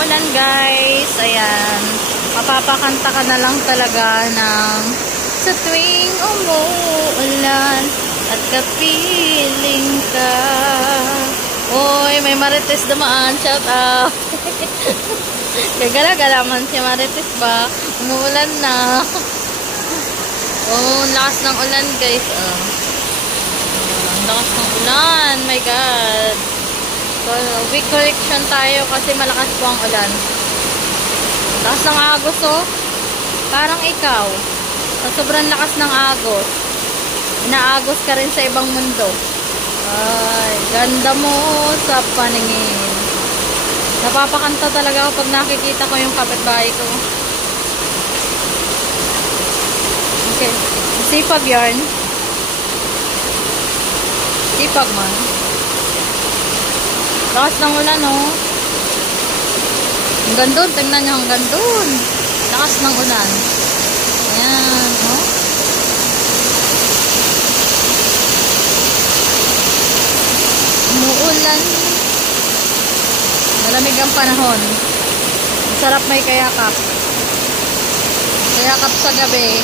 ulan guys. Ayan. Mapapakanta ka na lang talaga ng sa tuwing umuulan at kapiling ka. Oy, may Marites dumaan. Shout out. Gagala-gala man si Marites ba? Umuulan na. Oh, lakas ng ulan guys. Ang lakas ng ulan. My God. So, week correction tayo kasi malakas po ang ulan. Lakas ng agos oh. Parang ikaw. Sa sobrang lakas ng agos. Inaagos ka rin sa ibang mundo. Ay, ganda mo sa paningin. Napapakanta talaga ako pag nakikita ko yung kapitbahay ko. Okay. Sipag yarn. Sipag man. Lakas ng ulan, oh. Hanggang doon. Tingnan nyo hanggang doon. Lakas ng ulan. Ayan, oh. Umuulan. Malamig ang panahon. Masarap may kayakap. Kayakap sa gabi.